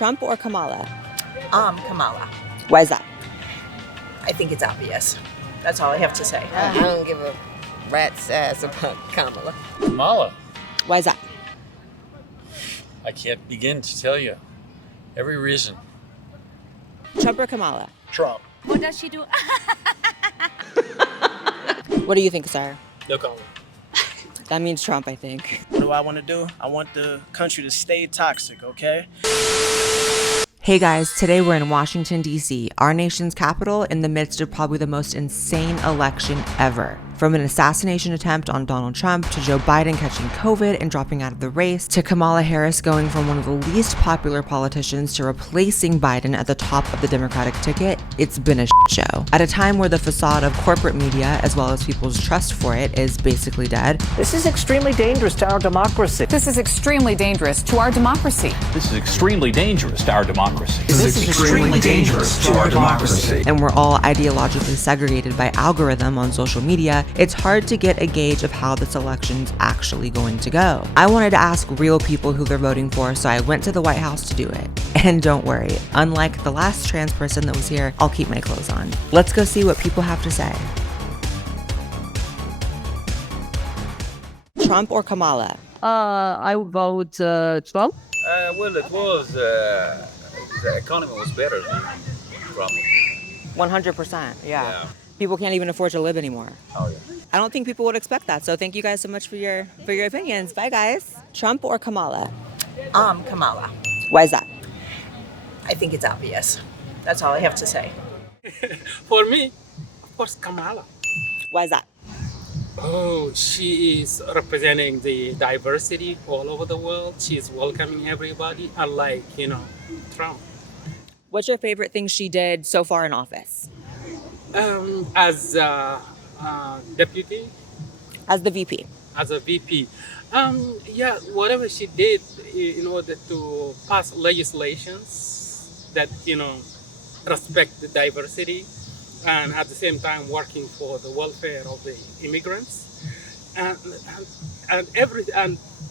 Trump or Kamala? Kamala. Why is that? I think it's obvious. That's all I have to say. I don't give a rat's ass about Kamala. Kamala. Why is that? I can't begin to tell you. Every reason. Trump or Kamala? Trump. What does she do? What do you think, sir? No comment. That means Trump, I think. What do I want to do? I want the country to stay toxic, okay? Hey guys, today we're in Washington, D.C., our nation's capital, in the midst of probably the most insane election ever. From an assassination attempt on Donald Trump, to Joe Biden catching COVID and dropping out of the race, to Kamala Harris going from one of the least popular politicians to replacing Biden at the top of the Democratic ticket, it's been a shit show. At a time where the facade of corporate media, as well as people's trust for it, is basically dead. This is extremely dangerous to our democracy. This is extremely dangerous to our democracy. This is extremely dangerous to our democracy. This is extremely dangerous to our democracy. And we're all ideologically segregated by algorithm on social media, it's hard to get a gauge of how this election's actually going to go. I wanted to ask real people who they're voting for, so I went to the White House to do it. And don't worry, unlike the last trans person that was here, I'll keep my clothes on. Let's go see what people have to say. Trump or Kamala? I would vote Trump. Well, it was, the economy was better than Trump. 100%, yeah. People can't even afford to live anymore. Oh, yeah. I don't think people would expect that. So thank you guys so much for your opinions. Bye, guys. Trump or Kamala? Kamala. Why is that? I think it's obvious. That's all I have to say. For me, of course, Kamala. Why is that? Oh, she is representing the diversity all over the world. She's welcoming everybody, unlike, Trump. What's your favorite thing she did so far in office? As deputy. As the VP. As a VP. Whatever she did in order to pass legislations that, respect the diversity and at the same time working for the welfare of the immigrants. And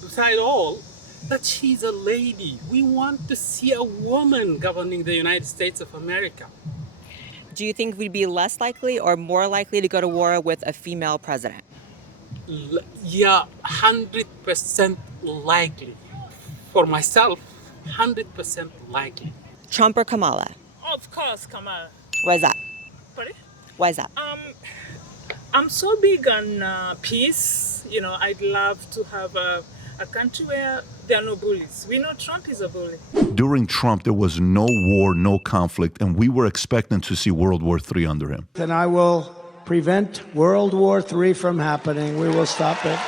beside all, that she's a lady. We want to see a woman governing the United States of America. Do you think we'd be less likely or more likely to go to war with a female president? 100% likely. For myself, 100% likely. Trump or Kamala? Of course, Kamala. Why is that? Sorry? Why is that? I'm so big on peace. I'd love to have a country where there are no bullies. We know Trump is a bully. During Trump, there was no war, no conflict, and we were expecting to see World War III under him. And I will prevent World War III from happening. We will stop it.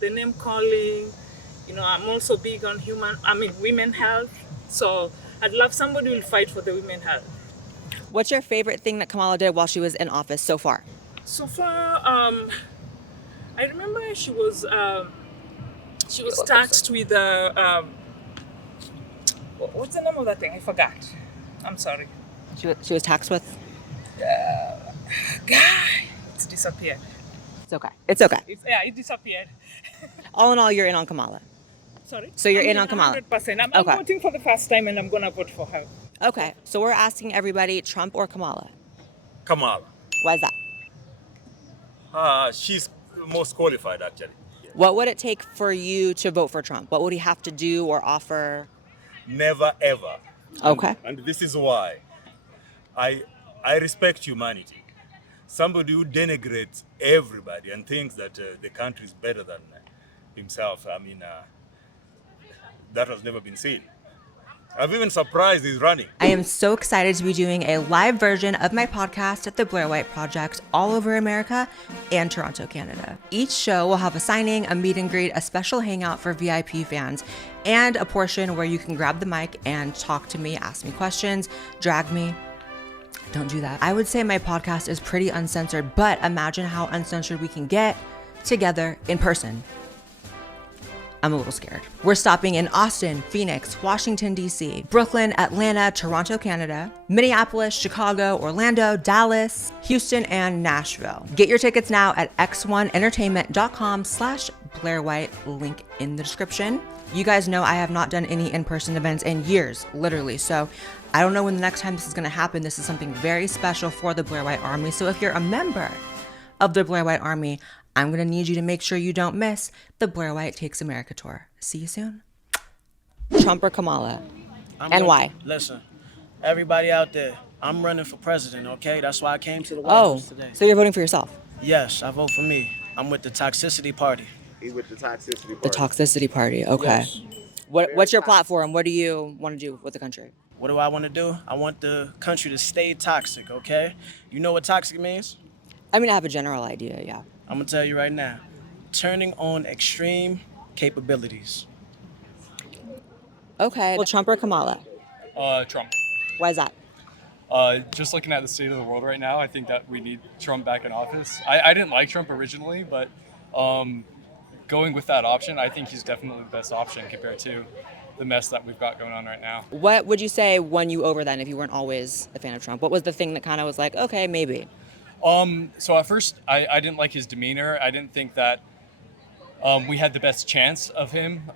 The name calling. I'm also big on women health. So I'd love somebody who will fight for the women health. What's your favorite thing that Kamala did while she was in office so far? So far, I remember she was taxed with what's the name of that thing? I forgot. I'm sorry. She was taxed with? It's disappeared. It's okay. It's okay. It disappeared. All in all, you're in on Kamala. Sorry? So you're in on Kamala? 100%. I'm Okay. voting for the first time and I'm going to vote for her. Okay. So we're asking everybody, Trump or Kamala? Kamala. Why is that? She's most qualified, actually. What would it take for you to vote for Trump? What would he have to do or offer? Never, ever. Okay. And this is why I respect humanity. Somebody who denigrates everybody and thinks that the country is better than himself, that has never been seen. I'm even surprised he's running. I am so excited to be doing a live version of my podcast at the Blaire White Project all over America and Toronto, Canada. Each show will have a signing, a meet and greet, a special hangout for VIP fans, and a portion where you can grab the mic and talk to me, ask me questions, drag me. Don't do that. I would say my podcast is pretty uncensored, but imagine how uncensored we can get together in person. I'm a little scared. We're stopping in Austin, Phoenix, Washington, D.C., Brooklyn, Atlanta, Toronto, Canada, Minneapolis, Chicago, Orlando, Dallas, Houston, and Nashville. Get your tickets now at x1entertainment.com/Blaire. Blaire White, link in the description. You guys know I have not done any in-person events in years, literally. So I don't know when the next time this is gonna happen. This is something very special for the Blaire White Army. So if you're a member of the Blaire White Army, I'm gonna need you to make sure you don't miss the Blaire White Takes America tour. See you soon. Trump or Kamala? And why? Listen, everybody out there, I'm running for president, okay? That's why I came to the White House today. So you're voting for yourself? Yes, I vote for me. I'm with the Toxicity Party. He with the Toxicity Party. The Toxicity Party, okay. Yes. What's your platform? What do you want to do with the country? What do I want to do? I want the country to stay toxic, okay? You know what toxic means? I mean, I have a general idea, yeah. I'm going to tell you right now. Turning on extreme capabilities. Okay. Well, Trump or Kamala? Trump. Why is that? Just looking at the state of the world right now, I think that we need Trump back in office. I didn't like Trump originally, but going with that option, I think he's definitely the best option compared to the mess that we've got going on right now. What would you say won you over then if you weren't always a fan of Trump? What was the thing that kind of was like, okay, maybe? So at first, I didn't like his demeanor. I didn't think that we had the best chance of him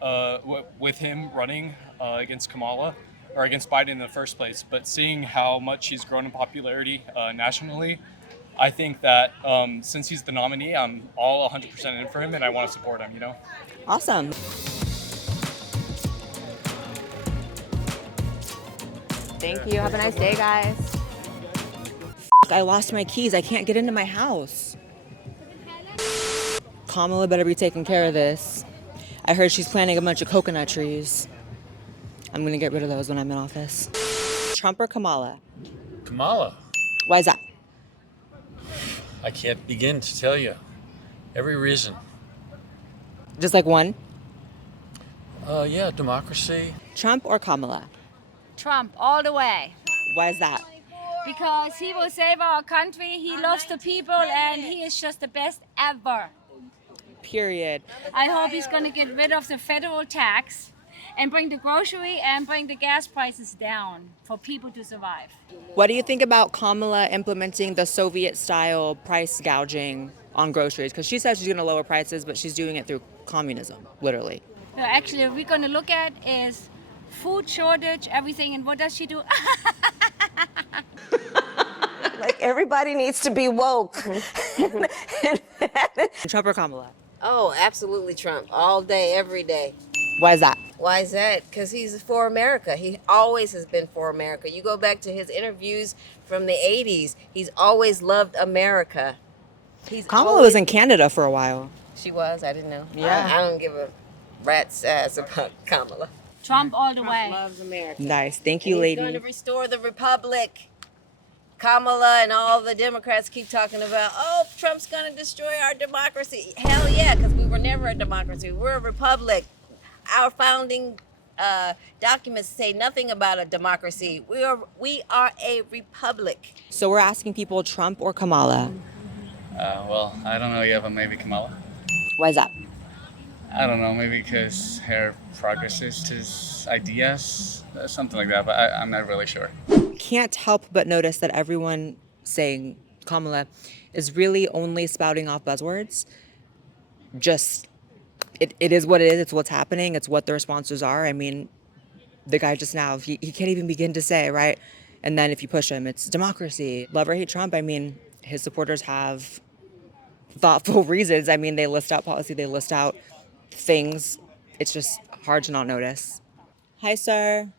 with him running against Kamala or against Biden in the first place. But seeing how much he's grown in popularity nationally, I think that since he's the nominee, I'm all 100% in for him, and I want to support him, you know? Awesome. Thank you. Have a nice day, guys. I lost my keys. I can't get into my house. Kamala better be taking care of this. I heard she's planting a bunch of coconut trees. I'm going to get rid of those when I'm in office. Trump or Kamala? Kamala. Why is that? I can't begin to tell you. Every reason. Just like one? Yeah, democracy. Trump or Kamala? Trump, all the way. Why is that? Because he will save our country, he loves the people, and he is just the best ever. Period. I hope he's going to get rid of the federal tax and bring the grocery and bring the gas prices down for people to survive. What do you think about Kamala implementing the Soviet-style price gouging on groceries? Because she says she's going to lower prices, but she's doing it through communism, literally. No, actually, what we're going to look at is food shortage, everything, and what does she do? Like, everybody needs to be woke. Trump or Kamala? Oh, absolutely Trump. All day, every day. Why is that? Why is that? Because he's for America. He always has been for America. You go back to his interviews from the 80s, he's always loved America. Kamala was in Canada for a while. She was? I didn't know. Yeah. I don't give a rat's ass about Kamala. Trump all the way. Loves America. Nice. Thank you, lady. He's going to restore the republic. Kamala and all the Democrats keep talking about, oh, Trump's going to destroy our democracy. Hell yeah, because we were never a democracy. We're a republic. Our founding documents say nothing about a democracy. We are a republic. So we're asking people, Trump or Kamala? Well, I don't know yet, but maybe Kamala. Why is that? I don't know, maybe because her progressist his ideas, something like that, but I'm not really sure. Can't help but notice that everyone saying Kamala is really only spouting off buzzwords. Just, it is what it is. It's what's happening. It's what the responses are. I mean, the guy just now, he can't even begin to say, right? And then if you push him, it's democracy. Love or hate Trump, I mean, his supporters have thoughtful reasons. I mean, they list out policy, they list out things. It's just hard to not notice. Hi, sir.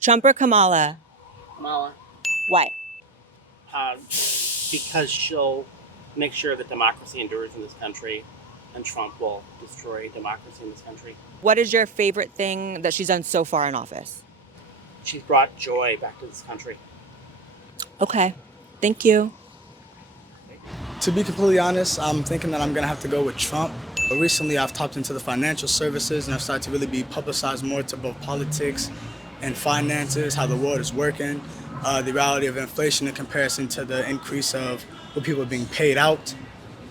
Trump or Kamala? Kamala. Why? Because she'll make sure that democracy endures in this country, and Trump will destroy democracy in this country. What is your favorite thing that she's done so far in office? She's brought joy back to this country. Okay. Thank you. To be completely honest, I'm thinking that I'm going to have to go with Trump. But recently, I've tapped into the financial services, and I've started to really be publicized more to both politics and finances, how the world is working, the reality of inflation in comparison to the increase of what people are being paid out.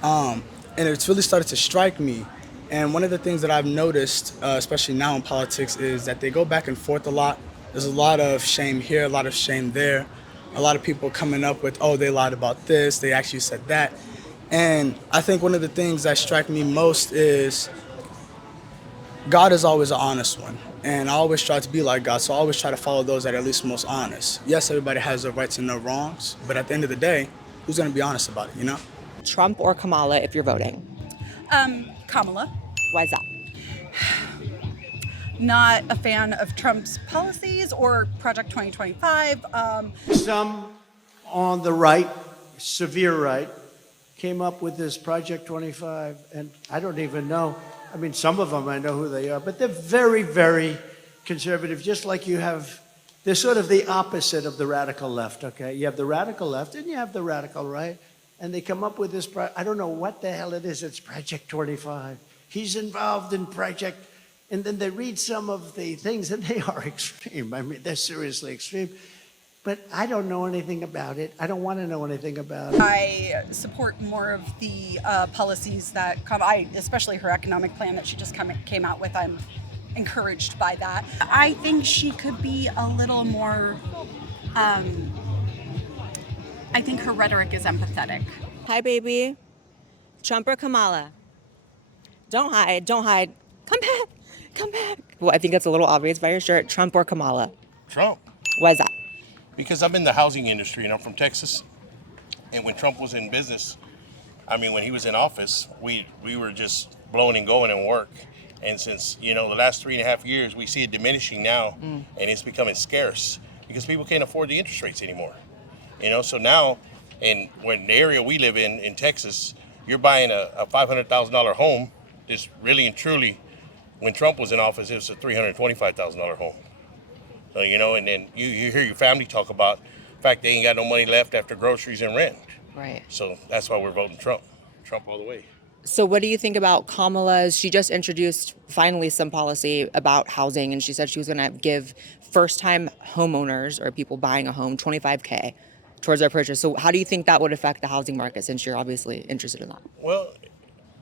And it's really started to strike me. And one of the things that I've noticed, especially now in politics, is that they go back and forth a lot. There's a lot of shame here, a lot of shame there. A lot of people coming up with, oh, they lied about this, they actually said that. And I think one of the things that strike me most is God is always an honest one, and I always try to be like God, so I always try to follow those that are at least most honest. Yes, everybody has their rights and their wrongs, but at the end of the day, who's going to be honest about it, you know? Trump or Kamala if you're voting? Kamala. Why is that? Not a fan of Trump's policies or Project 2025. Some on the right, severe right, came up with this Project 25, and I don't even know. I mean, some of them I know who they are, but they're very, very conservative, just like you have. They're sort of the opposite of the radical left, okay? You have the radical left and you have the radical right, and they come up with this, I don't know what the hell it is, it's Project 25. He's involved in Project, and then they read some of the things, and they are extreme. I mean, they're seriously extreme. But I don't know anything about it. I don't want to know anything about it. I support more of the policies that come, especially her economic plan that she just came out with. I'm encouraged by that. I think she could be a little more, I think her rhetoric is empathetic. Hi, baby. Trump or Kamala? Don't hide. Don't hide. Come back. Come back. Well, I think it's a little obvious by your shirt. Trump or Kamala? Trump. Why is that? Because I'm in the housing industry and I'm from Texas. And when Trump was in business, I mean, when he was in office, we were just blowing and going and work. And since, the last 3.5 years, we see it diminishing now, and it's becoming scarce because people can't afford the interest rates anymore. So now, when the area we live in Texas, you're buying a $500,000 home, is really and truly, when Trump was in office, it was a $325,000 home. So, and then you hear your family talk about the fact they ain't got no money left after groceries and rent. Right. So that's why we're voting Trump. Trump all the way. So what do you think about Kamala's? She just introduced finally some policy about housing, and she said she was going to give first-time homeowners or people buying a home $25K towards their purchase. So how do you think that would affect the housing market, since you're obviously interested in that? Well,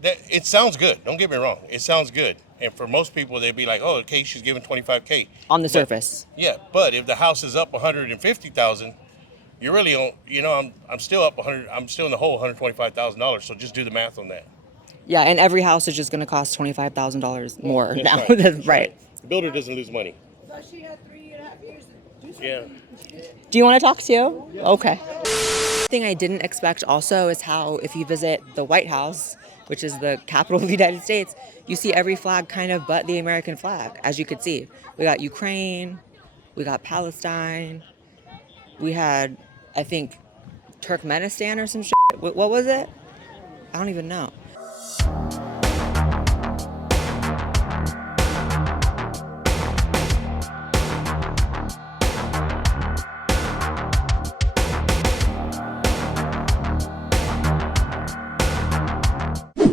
it sounds good. Don't get me wrong. It sounds good. And for most people, they'd be like, oh, okay, she's giving $25K. On the surface. Yeah, but if the house is up $150,000, you're really on, I'm still up I'm still in the hole $125,000. So just do the math on that. Yeah, and every house is just going to cost $25,000 more That's now. right. That's right. The builder doesn't lose money. She had 3.5 years to do something. Yeah. Do you want to talk to you? Yeah. Okay. The thing I didn't expect also is how if you visit the White House, which is the capital of the United States, you see every flag kind of but the American flag, as you could see. We got Ukraine, we got Palestine, we had, I think, Turkmenistan or some shit. What was it? I don't even know.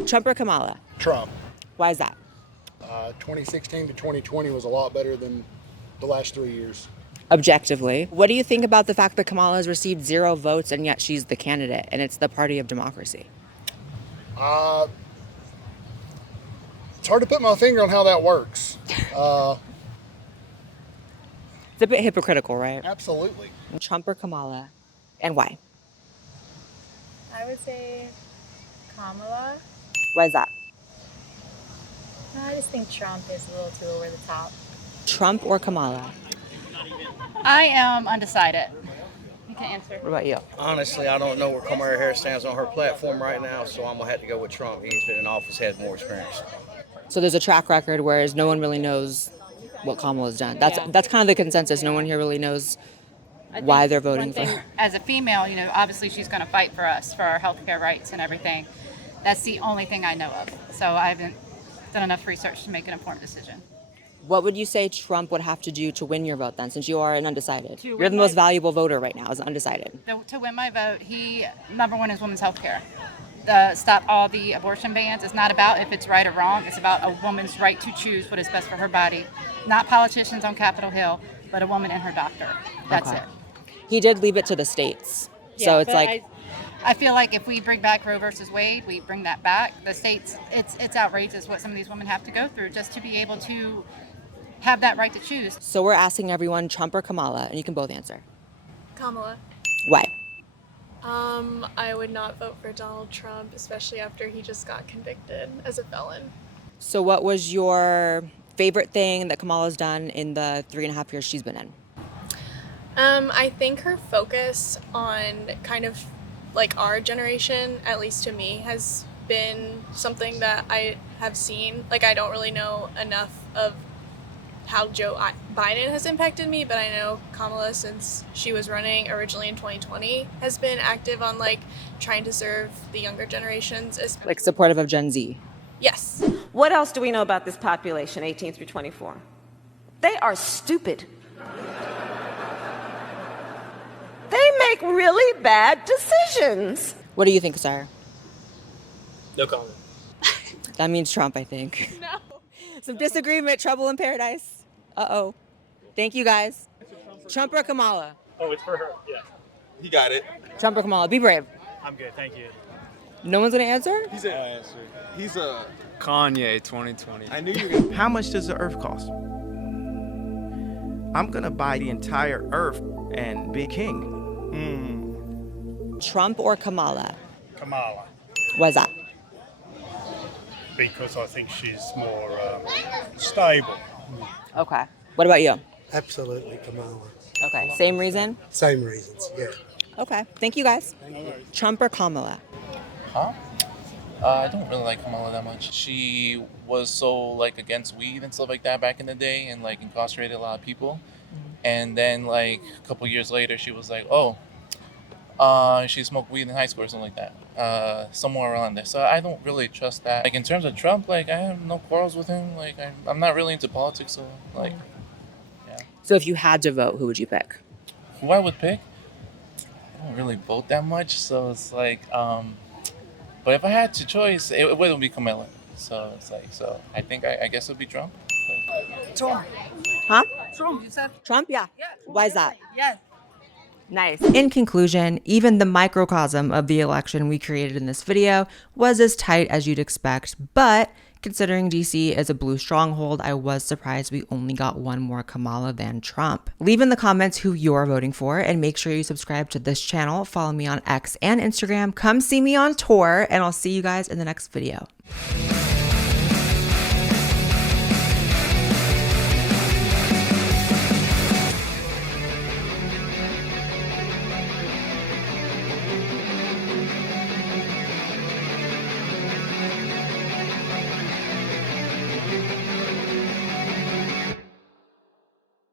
Trump or Kamala? Trump. Why is that? 2016 to 2020 was a lot better than the last 3 years. Objectively. What do you think about the fact that Kamala has received 0 votes and yet she's the candidate and it's the party of democracy? It's hard to put my finger on how that works. It's a bit hypocritical, right? Absolutely. Trump or Kamala, and why? I would say Kamala. Why is that? No, I just think Trump is a little too over the top. Trump or Kamala? I am undecided. You can answer. What about you? Honestly, I don't know where Kamala Harris stands on her platform right now, so I'm going to have to go with Trump. He's been in office, has more experience. So there's a track record, whereas no one really knows what Kamala's done. That's kind of the consensus. No one here really knows why they're voting for her. As a female, obviously she's going to fight for us, for our healthcare rights and everything. That's the only thing I know of. So I haven't done enough research to make an informed decision. What would you say Trump would have to do to win your vote then, since you are an undecided? You're the my most valuable voter right now as an undecided. To win my vote, number one is women's health care. Stop all the abortion bans. It's not about if it's right or wrong. It's about a woman's right to choose what is best for her body. Not politicians on Capitol Hill, but a woman and her doctor. That's it. He did leave it to the states. So it's like... I feel like if we bring back Roe versus Wade, we bring that back. The states, it's outrageous what some of these women have to go through just to be able to have that right to choose. So we're asking everyone, Trump or Kamala, and you can both answer. Kamala. Why? I would not vote for Donald Trump, especially after he just got convicted as a felon. So what was your favorite thing that Kamala's done in the 3.5 years she's been in? I think her focus on kind of like our generation, at least to me, has been something that I have seen. Like, I don't really know enough of how Joe Biden has impacted me, but I know Kamala, since she was running originally in 2020, has been active on like trying to serve the younger generations. Like supportive of Gen Z? Yes. What else do we know about this population, 18 through 24? They are stupid. They make really bad decisions. What do you think, Sarah? No comment. That means Trump, I think. No. Some disagreement, trouble in paradise. Uh-oh. Thank you, guys. Trump or Kamala? Oh, it's for her. Yeah. He got it. Trump or Kamala? Be brave. I'm good, thank you. No one's gonna answer? He's a Kanye 2020. I knew you were gonna. How much does the earth cost? I'm gonna buy the entire earth and be king. Trump or Kamala? Kamala, Why is that? because I think she's more stable. Okay. What about you? Absolutely, Kamala. Okay. Same reason? Same reasons, yeah. Okay. Thank you, guys. Trump or Kamala? Huh? I don't really like Kamala that much. She was so like against weed and stuff like that back in the day, and like incarcerated a lot of people. And then like a couple years later, she was like, oh, she smoked weed in high school or something like that, somewhere around there. So I don't really trust that. Like in terms of Trump, like I have no quarrels with him. Like I'm not really into politics, so like. So if you had to vote, who would you pick? Who I would pick? I don't really vote that much, so it's like, but if I had to choice, it wouldn't be Kamala. So it's like, so I think I guess it would be Trump. Trump. Huh? Trump. You said Trump? Yeah. Why is that? Yes. Nice. In conclusion, even the microcosm of the election we created in this video was as tight as you'd expect, but considering DC is a blue stronghold, I was surprised we only got one more Kamala than Trump. Leave in the comments who you're voting for, and make sure you subscribe to this channel, follow me on X and Instagram, come see me on tour, and I'll see you guys in the next video.